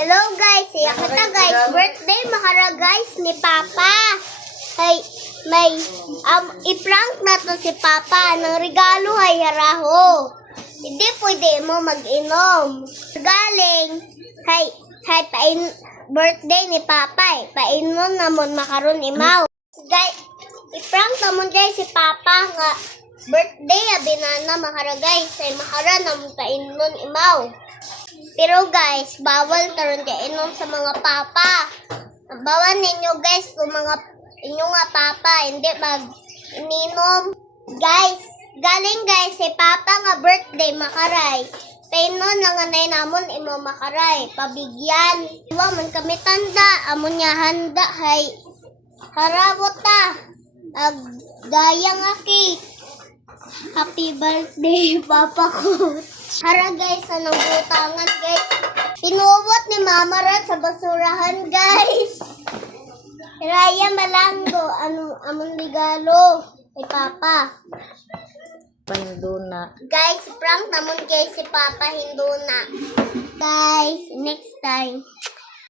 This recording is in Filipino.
Hello guys, siya kita guys. Birthday makara guys ni Papa. Hay, may i-prank na to si Papa. Nang regalo ay haraho. Hindi pwede mo mag-inom. Galing, hay birthday ni Papa eh. Painom namon makaron imaw. Guys, i-prank namon guys si Papa nga birthday abinana makara guys. Ay makara namon painom imaw. Pero guys, bawal karon kay inom sa mga papa. Bawal ninyo guys kung mga inyo nga papa hindi mag-ininom. Guys, galing guys si Papa nga birthday makaray. Painon lang anay namon imo makaray. Pabigyan. Iwa man kami tanda. Amon niya handa hay. Karabot ta. Gaya nga cake. Happy birthday, Papa ko. Hara guys, anong butangan guys. Pinuwot ni Mama Rat sa basurahan guys. Raya Malanggo, among regalo kay Papa. Hinduna. Guys, prank naman guys si Papa Hinduna. Guys, next time.